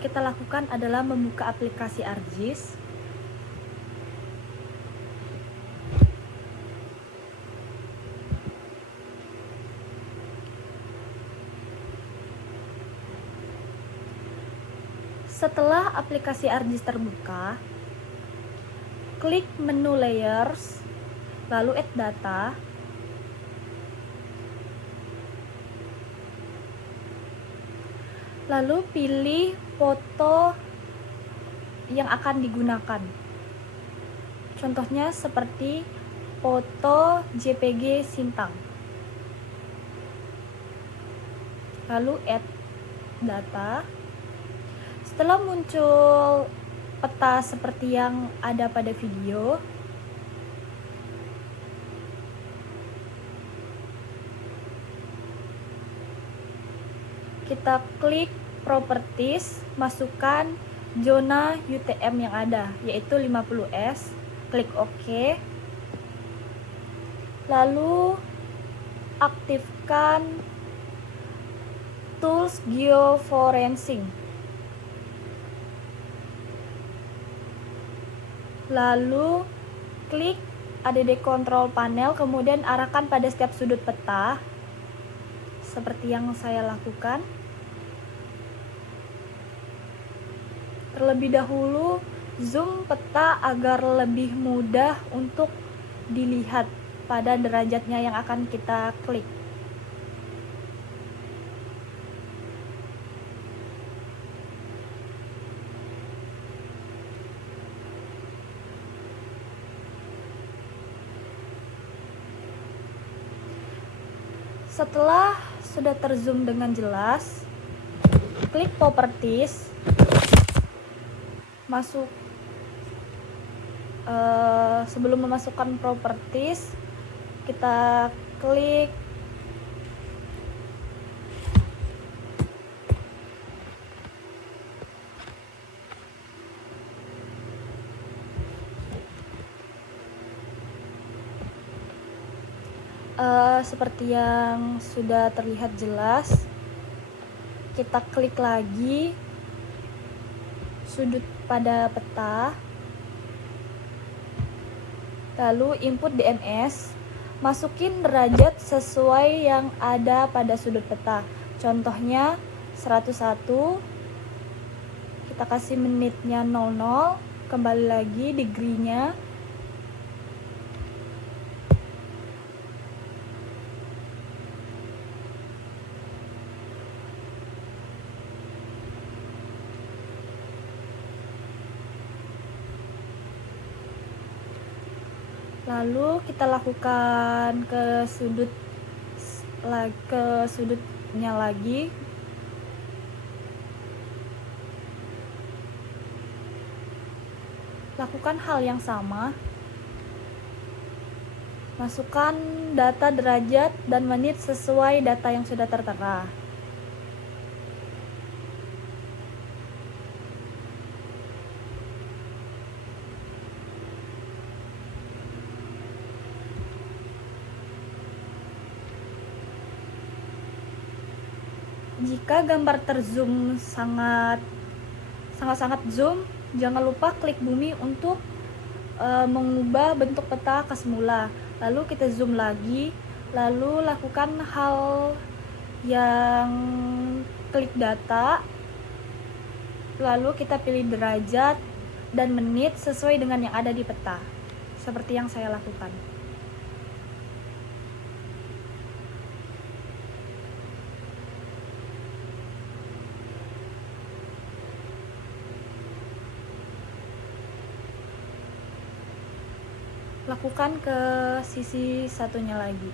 kita lakukan adalah membuka aplikasi ArcGIS. Setelah aplikasi ArcGIS terbuka, klik menu Layers, lalu Add Data. Lalu pilih foto yang akan digunakan. Contohnya seperti foto JPG Sintang. Lalu Add Data. Setelah muncul peta seperti yang ada pada video, kita klik Properties, masukkan zona UTM yang ada, yaitu 50S, klik OK. Lalu aktifkan Tools Geoforensing. Lalu klik ADD Control Panel, kemudian arahkan pada setiap sudut peta, seperti yang saya lakukan. Terlebih dahulu, zoom peta agar lebih mudah untuk dilihat pada derajatnya yang akan kita klik. Setelah sudah terzoom dengan jelas, klik Properties, sebelum memasukkan Properties, kita klik seperti yang sudah terlihat jelas. Kita klik lagi sudut pada peta, lalu input DMS, masukin derajat sesuai yang ada pada sudut peta. Contohnya 101, kita kasih menitnya 00, kembali lagi degree-nya. Lalu kita lakukan ke sudutnya lagi. Lakukan hal yang sama. Masukkan data derajat dan menit sesuai data yang sudah tertera. Jika gambar terzoom sangat zoom, jangan lupa klik bumi untuk mengubah bentuk peta ke semula. Lalu kita zoom lagi, lalu lakukan hal yang klik data, lalu kita pilih derajat dan menit sesuai dengan yang ada di peta, seperti yang saya lakukan. Lakukan ke sisi satunya lagi.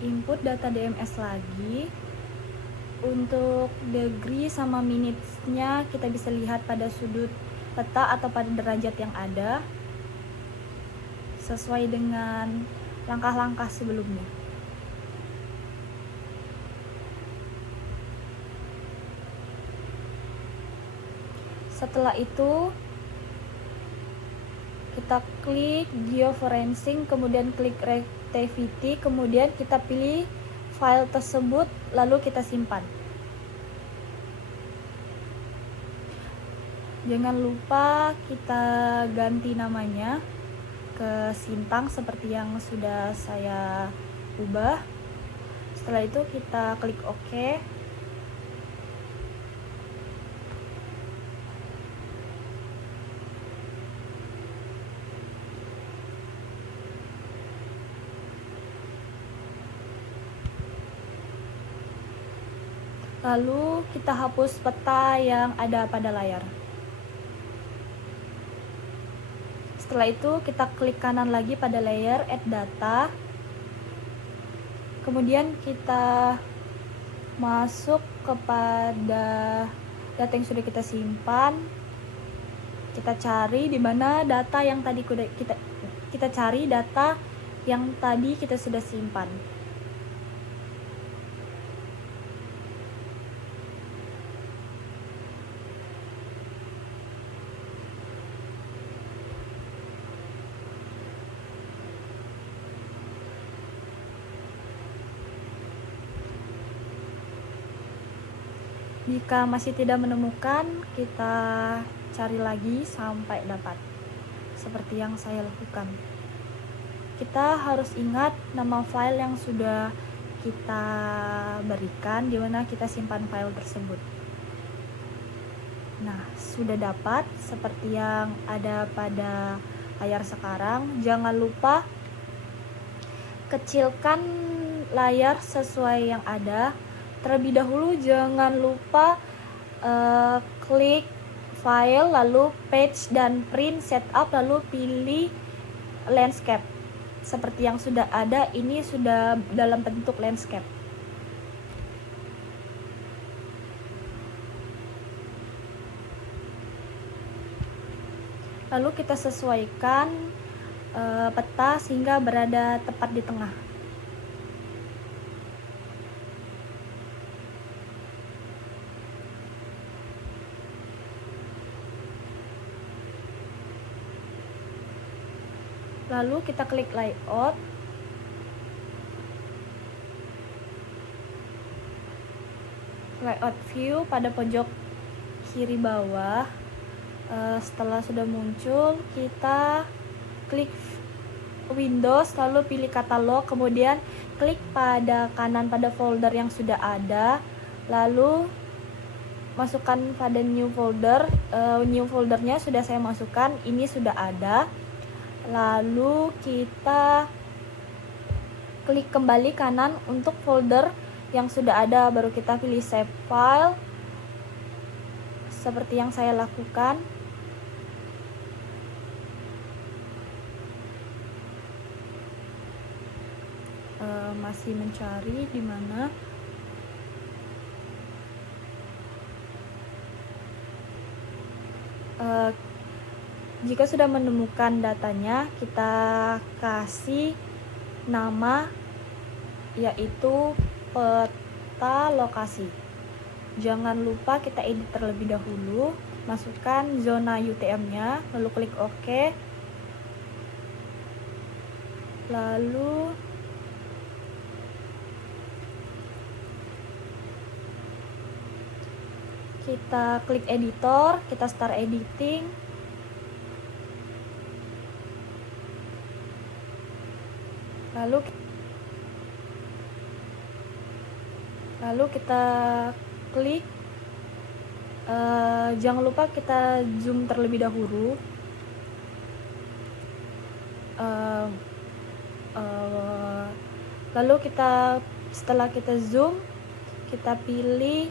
Input data DMS lagi. Untuk degree sama minutes-nya kita bisa lihat pada sudut peta atau pada derajat yang ada, sesuai dengan langkah-langkah sebelumnya. Setelah itu kita klik georeferencing, kemudian klik reactivity, kemudian kita pilih file tersebut, lalu kita simpan. Jangan lupa kita ganti namanya ke Sintang seperti yang sudah saya ubah. Setelah itu kita klik OK. Lalu kita hapus peta yang ada pada layar. Setelah itu kita klik kanan lagi pada layer add data, kemudian kita masuk kepada data yang sudah kita simpan. Kita cari di mana data yang tadi kita cari data yang tadi kita sudah simpan. Jika masih tidak menemukan, kita cari lagi sampai dapat, seperti yang saya lakukan. Kita harus ingat nama file yang sudah kita berikan, di mana kita simpan file tersebut. Nah, sudah dapat seperti yang ada pada layar sekarang. Jangan lupa kecilkan layar sesuai yang ada. Terlebih dahulu jangan lupa klik file, lalu page dan print setup, lalu pilih landscape. Seperti yang sudah ada, ini sudah dalam bentuk landscape. Lalu kita sesuaikan peta sehingga berada tepat di tengah. Lalu kita klik layout. Layout view pada pojok kiri bawah. Setelah sudah muncul, kita klik Windows, lalu pilih katalog, kemudian klik pada kanan pada folder yang sudah ada, lalu masukkan pada new folder. New foldernya sudah saya masukkan, ini sudah ada. Lalu kita klik kembali kanan untuk folder yang sudah ada, baru kita pilih save file seperti yang saya lakukan. Masih mencari di mana. Jika sudah menemukan datanya, kita kasih nama, yaitu peta lokasi. Jangan lupa kita edit terlebih dahulu, masukkan zona UTM-nya, lalu klik OK. Lalu kita klik editor, kita start editing. Lalu kita klik, jangan lupa kita zoom terlebih dahulu. Lalu setelah kita zoom, kita pilih,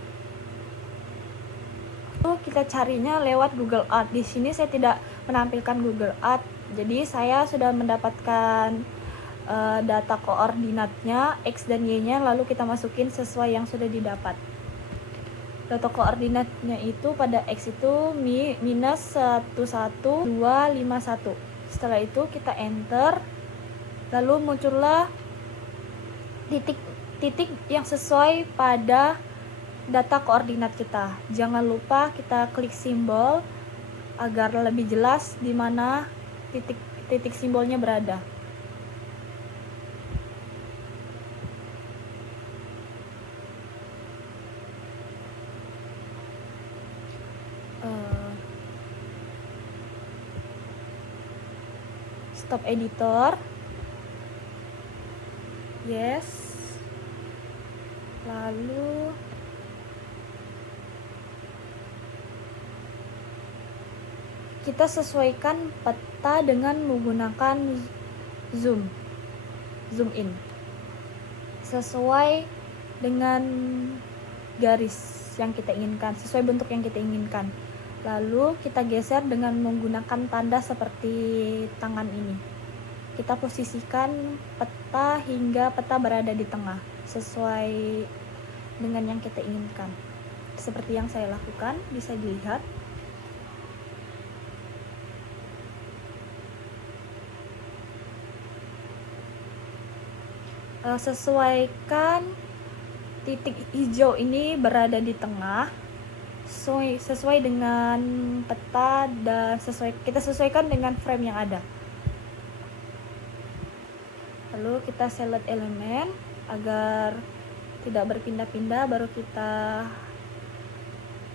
kita carinya lewat Google Earth. Di sini saya tidak menampilkan Google Earth, jadi saya sudah mendapatkan data koordinatnya X dan Y-nya, lalu kita masukin sesuai yang sudah didapat. Data koordinatnya itu pada X itu minus 11251. Setelah itu kita enter, lalu muncullah titik yang sesuai pada data koordinat kita. Jangan lupa kita klik simbol agar lebih jelas di mana titik simbolnya berada. Stop editor. Yes. Lalu kita sesuaikan peta dengan menggunakan zoom in sesuai dengan garis yang kita inginkan, sesuai bentuk yang kita inginkan. Lalu kita geser dengan menggunakan tanda seperti tangan ini. Kita posisikan peta hingga peta berada di tengah sesuai dengan yang kita inginkan. Seperti yang saya lakukan, bisa dilihat. Sesuaikan titik hijau ini berada di tengah sesuai dengan peta dan kita sesuaikan dengan frame yang ada. Lalu kita select elemen agar tidak berpindah-pindah, baru kita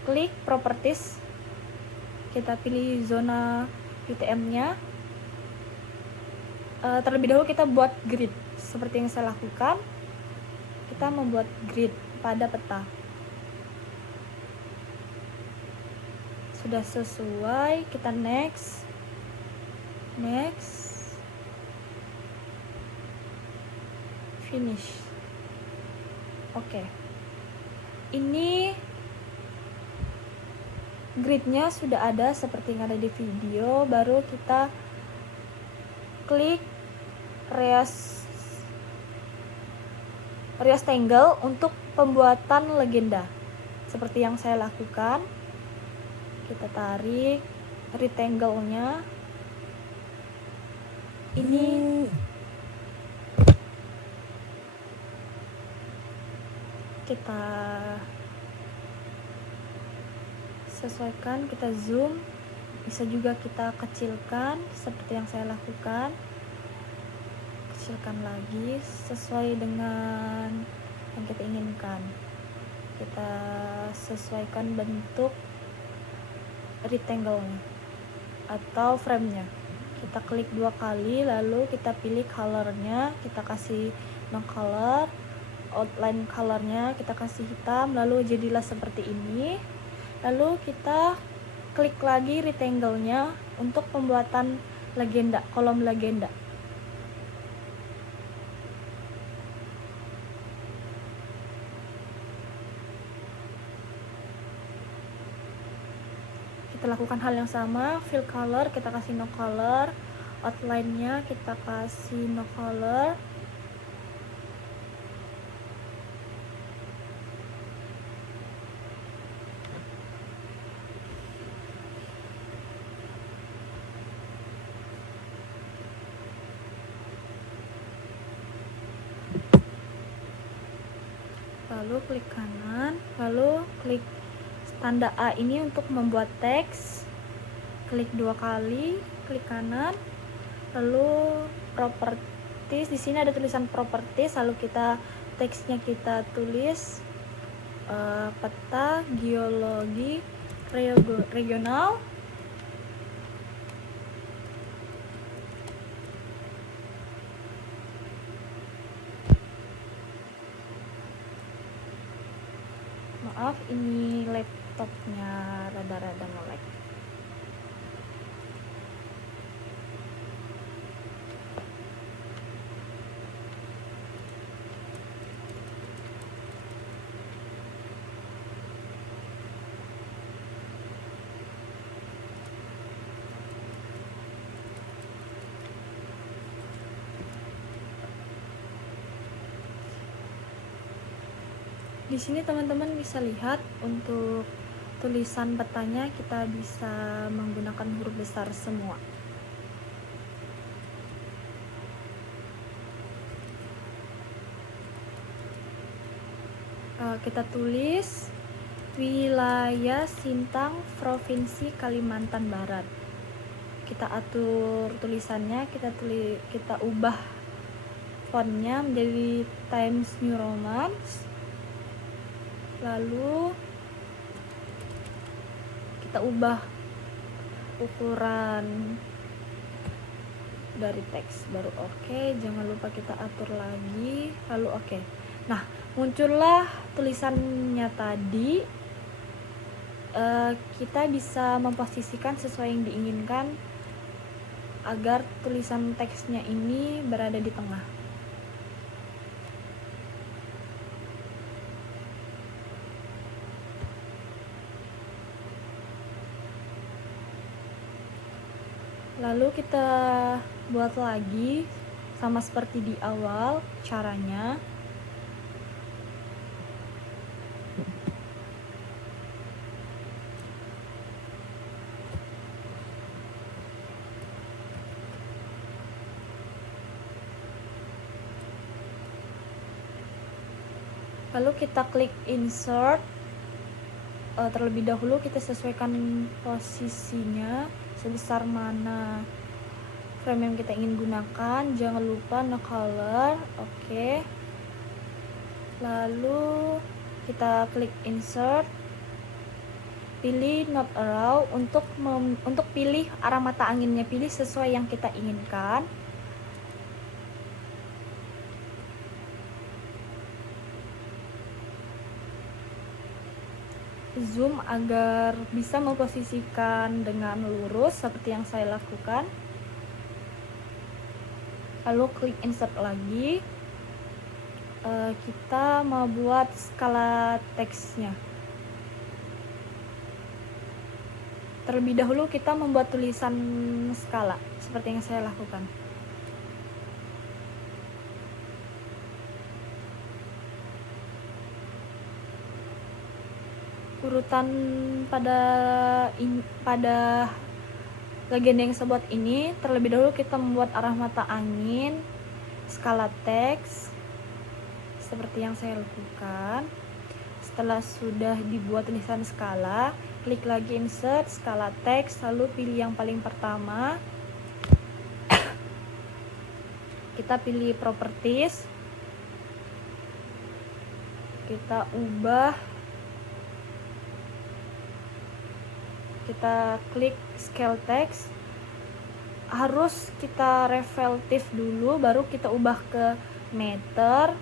klik properties, kita pilih zona UTM-nya. Terlebih dahulu kita buat grid seperti yang saya lakukan. Kita membuat grid pada peta. Sudah sesuai, kita next, finish. Oke. Ini gridnya sudah ada seperti yang ada di video. Baru kita klik rectangle untuk pembuatan legenda seperti yang saya lakukan. Kita tarik rectangle-nya ini, kita sesuaikan, kita zoom, bisa juga kita kecilkan seperti yang saya lakukan. Kecilkan lagi sesuai dengan yang kita inginkan. Kita sesuaikan bentuk rectangle-nya atau frame-nya. Kita klik 2 kali, lalu kita pilih color-nya, kita kasih no color. Outline color-nya kita kasih hitam, lalu jadilah seperti ini. Lalu kita klik lagi rectangle-nya untuk pembuatan legenda, kolom legenda. Kita lakukan hal yang sama, fill color kita kasih no color, outline-nya kita kasih no color. Lalu klik kanan, lalu klik tanda A ini untuk membuat teks. Klik 2 kali, klik kanan, lalu properties. Di sini ada tulisan properties, lalu kita teksnya kita tulis peta geologi regional. Maaf, ini laptopnya rada-rada nge-lag. Di sini teman-teman bisa lihat untuk tulisan petanya kita bisa menggunakan huruf besar semua. Kita tulis wilayah Sintang, Provinsi Kalimantan Barat. kita atur tulisannya, kita ubah fontnya menjadi Times New Roman. Lalu kita ubah ukuran dari teks, baru oke. Jangan lupa kita atur lagi, lalu oke. Nah, muncullah tulisannya tadi. Kita bisa memposisikan sesuai yang diinginkan agar tulisan teksnya ini berada di tengah. Lalu kita buat lagi sama seperti di awal caranya. Lalu kita klik insert. Terlebih dahulu kita sesuaikan posisinya sebesar mana frame yang kita ingin gunakan. Jangan lupa no color, oke. Lalu kita klik insert, pilih not arrow untuk pilih arah mata anginnya, pilih sesuai yang kita inginkan. Zoom agar bisa memposisikan dengan lurus seperti yang saya lakukan. Lalu klik insert lagi. Kita mau buat skala teksnya. Terlebih dahulu kita membuat tulisan skala seperti yang saya lakukan. Urutan pada legenda yang saya buat ini, terlebih dahulu kita membuat arah mata angin, skala teks seperti yang saya lakukan. Setelah sudah dibuat tulisan skala, klik lagi insert, skala teks, lalu pilih yang paling pertama. Kita pilih properties, kita ubah, kita klik scale text. Harus kita relatif dulu, baru kita ubah ke meter.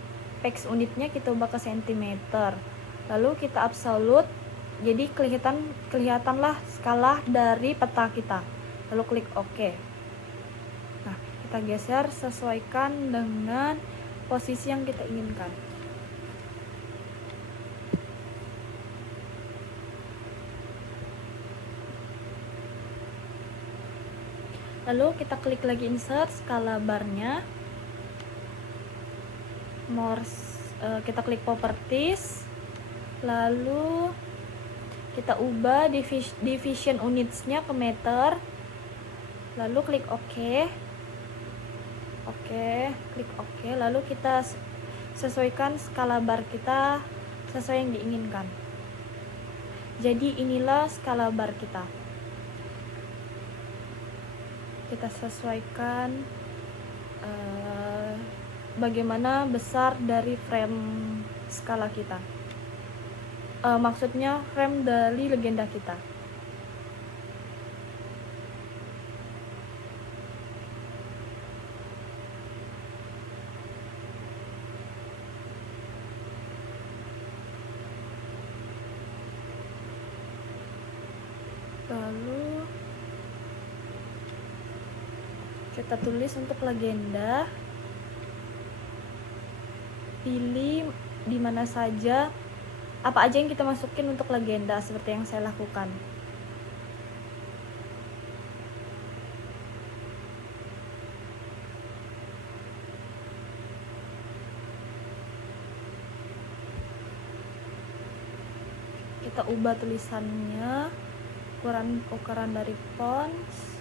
Px unitnya kita ubah ke sentimeter. Lalu kita absolute, jadi kelihatanlah skala dari peta kita. Lalu klik OK. Nah, kita geser sesuaikan dengan posisi yang kita inginkan. Lalu kita klik lagi insert, skala barnya, kita klik properties, lalu kita ubah division unitsnya ke meter, lalu klik OK. Klik OK, lalu kita sesuaikan skala bar kita sesuai yang diinginkan. Jadi inilah skala bar kita. Kita sesuaikan bagaimana besar dari frame skala kita, maksudnya frame dari legenda kita. Lalu kita tulis untuk legenda, pilih di mana saja, apa aja yang kita masukin untuk legenda seperti yang saya lakukan. Kita ubah tulisannya, ukuran dari fonts.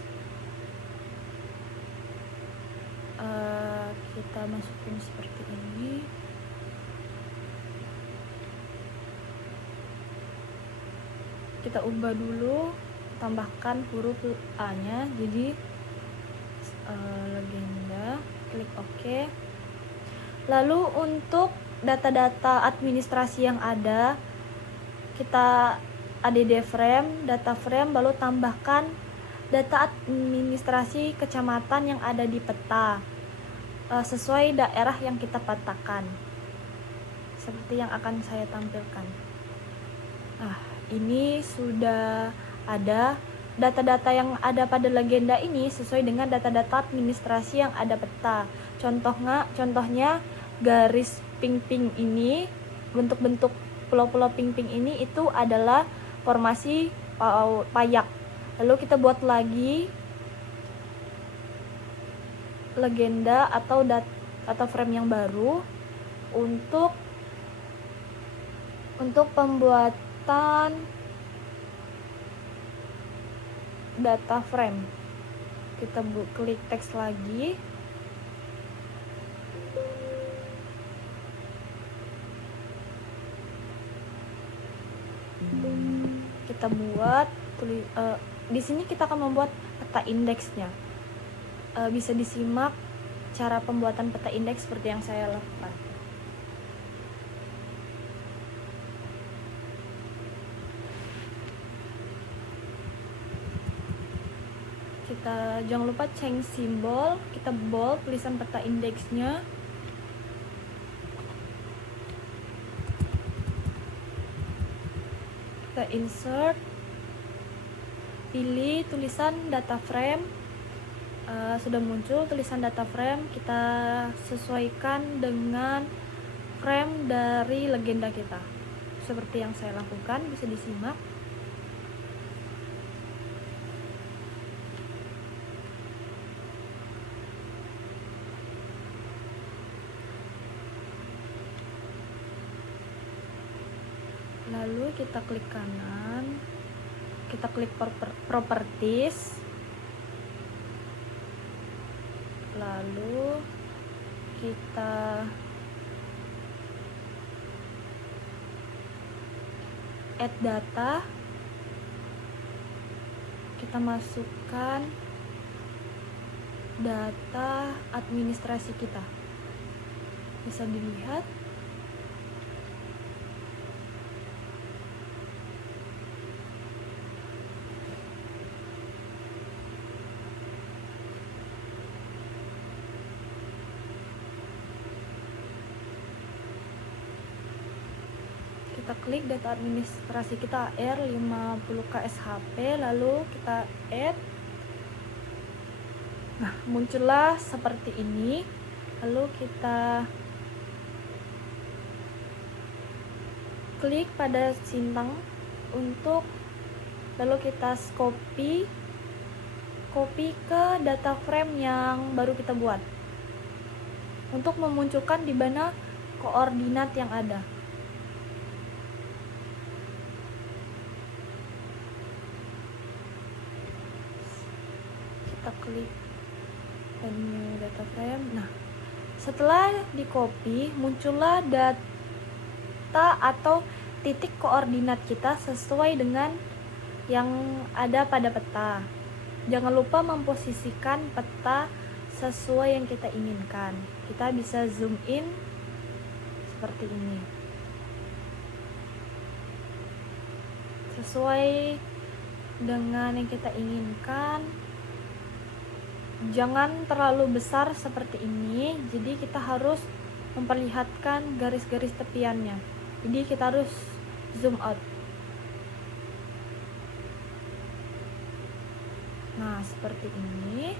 Kita masukin seperti ini. Kita ubah dulu, tambahkan huruf A-nya, jadi legenda, klik OK. Lalu untuk data-data administrasi yang ada, kita add frame, data frame, lalu tambahkan data administrasi kecamatan yang ada di peta sesuai daerah yang kita petakan, seperti yang akan saya tampilkan. Nah, ini sudah ada data-data yang ada pada legenda ini sesuai dengan data-data administrasi yang ada peta. Contohnya garis ping-ping ini, bentuk-bentuk pulau-pulau ping-ping ini itu adalah formasi payak. Lalu kita buat lagi legenda atau data frame yang baru untuk pembuatan data frame. Kita klik teks lagi, kita buat di sini kita akan membuat peta indeksnya. Bisa disimak cara pembuatan peta indeks seperti yang saya lakukan. Kita jangan lupa change simbol, kita bold tulisan peta indeksnya. Kita insert, pilih tulisan data frame. Sudah muncul tulisan data frame, kita sesuaikan dengan frame dari legenda kita seperti yang saya lakukan, bisa disimak. Lalu kita klik kanan, kita klik properties, lalu kita add data, kita masukkan data administrasi kita, bisa dilihat. Kita klik data administrasi kita R50K SHP, lalu kita add. Nah, muncullah seperti ini. Lalu kita klik pada sintang lalu kita copy ke data frame yang baru kita buat untuk memunculkan di mana koordinat yang ada. Kita klik new data frame. Nah, setelah di copy, muncullah data atau titik koordinat kita sesuai dengan yang ada pada peta. Jangan lupa memposisikan peta sesuai yang kita inginkan. Kita bisa zoom in seperti ini, sesuai dengan yang kita inginkan. Jangan terlalu besar seperti ini, jadi kita harus memperlihatkan garis-garis tepiannya, jadi kita harus zoom out. Nah, seperti ini.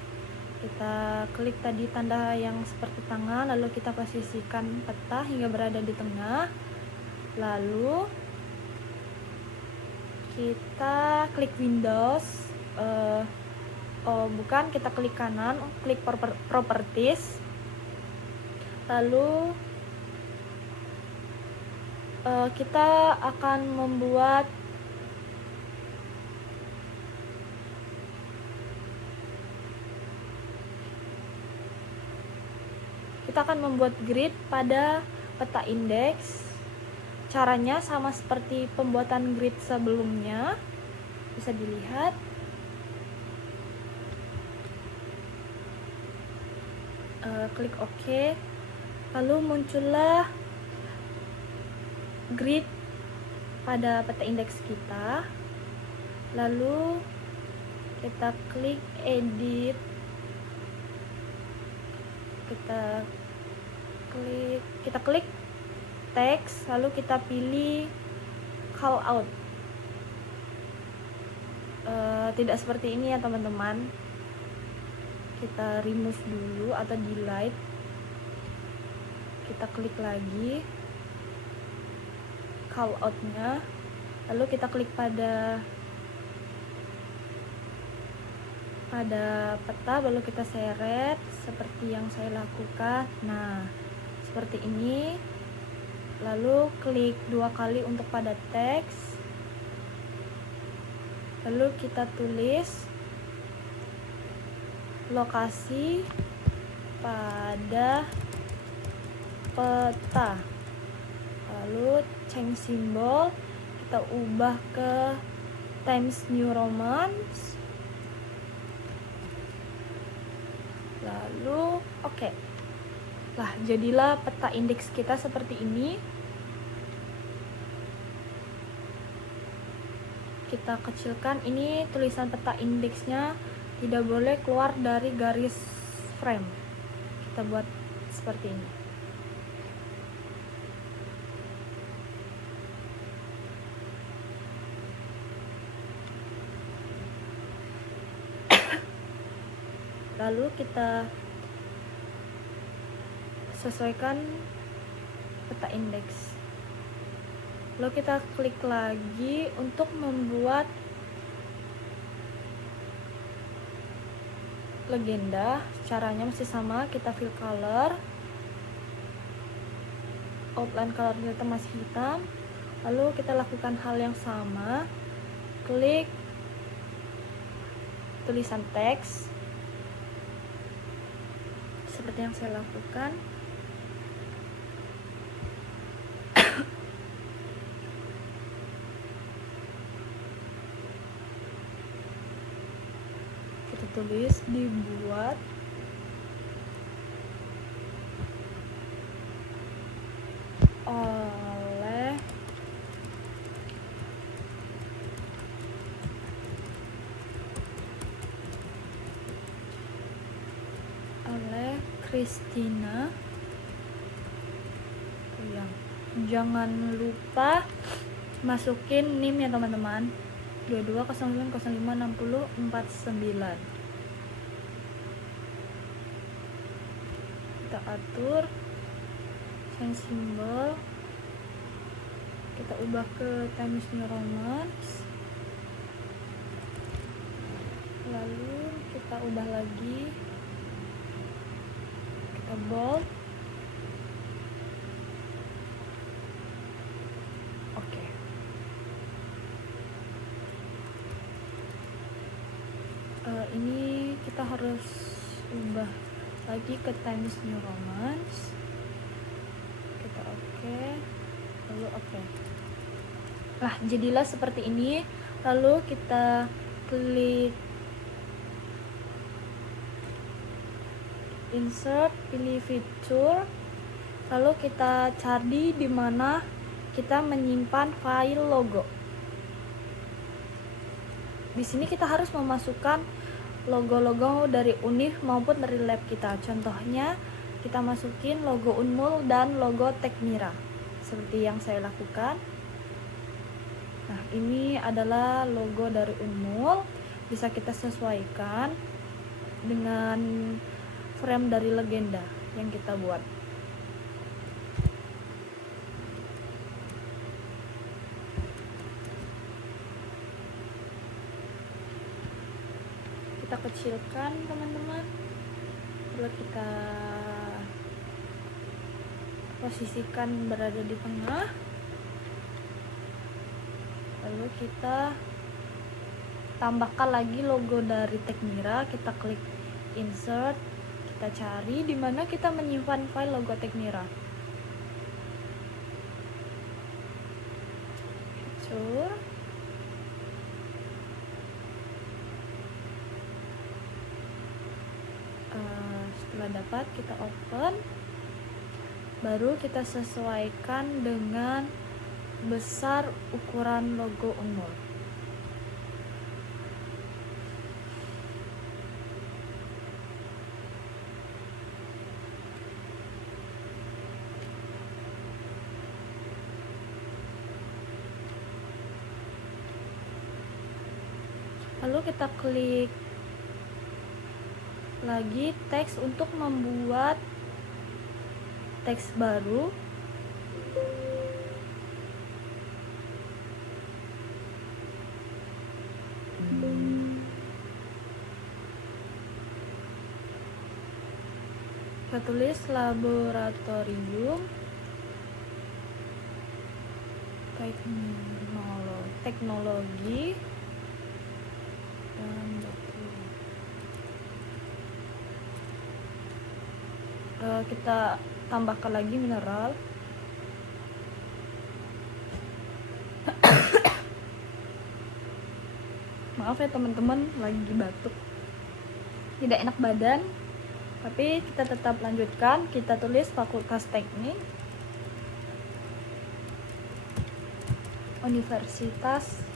Kita klik tadi tanda yang seperti tangan, lalu kita posisikan peta hingga berada di tengah. Lalu kita klik Windows, kita klik kanan, klik properties, lalu kita akan membuat grid pada peta indeks. Caranya sama seperti pembuatan grid sebelumnya, bisa dilihat. klik OK, lalu muncullah grid pada peta indeks kita, lalu kita klik edit, kita klik teks, lalu kita pilih call out. Tidak seperti ini ya teman-teman, kita remove dulu atau delete, kita klik lagi call out-nya, lalu kita klik pada peta, lalu kita seret seperti yang saya lakukan. Nah, seperti ini. Lalu klik 2 kali untuk pada teks, lalu kita tulis lokasi pada peta, lalu change simbol kita ubah ke Times New Roman, lalu oke. Lah, jadilah peta indeks kita seperti ini. Kita kecilkan, ini tulisan peta indeksnya tidak boleh keluar dari garis frame. Kita buat seperti ini. Lalu kita sesuaikan peta indeks. Lalu kita klik lagi untuk membuat legenda. Caranya masih sama, kita fill color, outline colornya masih hitam. Lalu kita lakukan hal yang sama, klik tulisan teks seperti yang saya lakukan. Kita tulis dibuat oleh Christina. Jangan lupa masukin NIM ya teman-teman, 2209056049. Kita atur change simbol, kita ubah ke Times New Roman, lalu kita ubah lagi, kita bold. Oke. Ini kita harus ubah lagi ke Times New Roman. Kita oke, lalu oke. Nah, jadilah seperti ini. Lalu kita klik insert, pilih fitur, lalu kita cari di mana kita menyimpan file logo. Di sini kita harus memasukkan logo-logo dari Univ maupun dari lab kita. Contohnya kita masukin logo Unmul dan logo Tekmira seperti yang saya lakukan. Nah, ini adalah logo dari Unmul, bisa kita sesuaikan dengan frame dari legenda yang kita buat. Kita kecilkan teman-teman, lalu kita posisikan berada di tengah, lalu kita tambahkan lagi logo dari Tekmira. Kita klik insert, kita cari di mana kita menyimpan file logo Tekmira. Fitur, Setelah dapat, kita open, baru kita sesuaikan dengan besar ukuran logo Unmul. Lalu kita klik lagi teks untuk membuat teks baru. Kita tulis laboratorium teknologi dan kita tambahkan lagi mineral. Maaf ya teman-teman, lagi batuk, tidak enak badan, tapi kita tetap lanjutkan. Kita tulis Fakultas Teknik, Universitas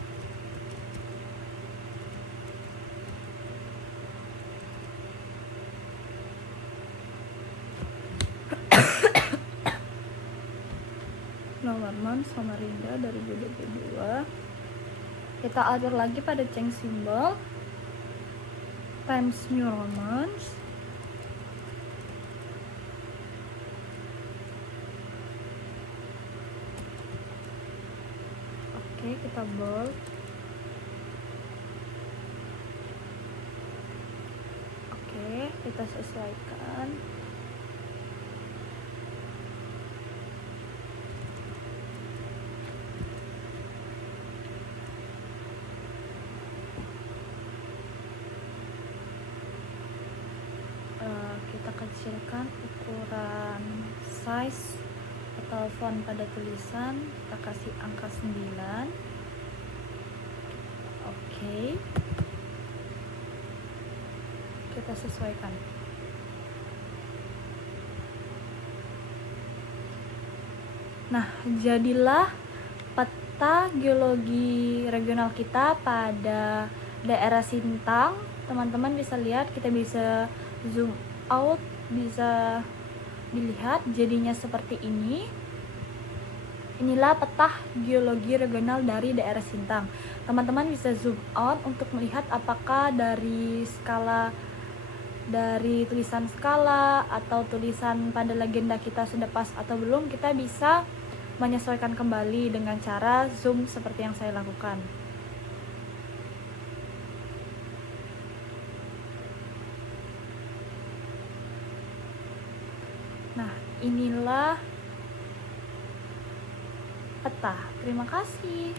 Warman Samarinda 2022. Kita atur lagi pada change symbol Times New Roman. Oke, kita bold. Oke, kita sesuaikan. Kita kecilkan ukuran size atau font pada tulisan, kita kasih angka 9. Oke, kita sesuaikan. Nah, jadilah peta geologi regional kita pada daerah Sintang. Teman-teman bisa lihat, kita bisa zoom out, bisa dilihat jadinya seperti ini. Inilah peta geologi regional dari daerah Sintang. Teman-teman bisa zoom out untuk melihat apakah dari skala, dari tulisan skala atau tulisan pada legenda kita sudah pas atau belum. Kita bisa menyesuaikan kembali dengan cara zoom seperti yang saya lakukan. Nah, inilah peta. Terima kasih.